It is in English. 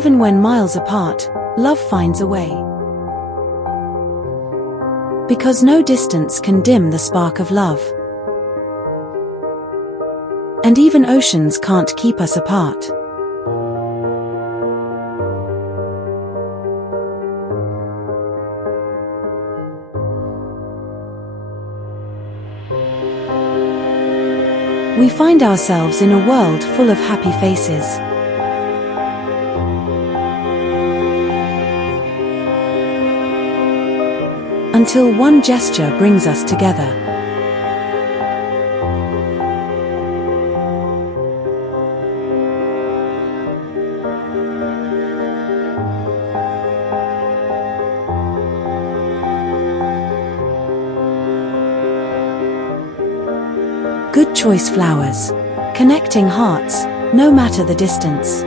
Even when miles apart, love finds a way. Because no distance can dim the spark of love. And even oceans can't keep us apart. We find ourselves in a world full of happy faces. Until one gesture brings us together. Good Choice Flowers. Connecting hearts, no matter the distance.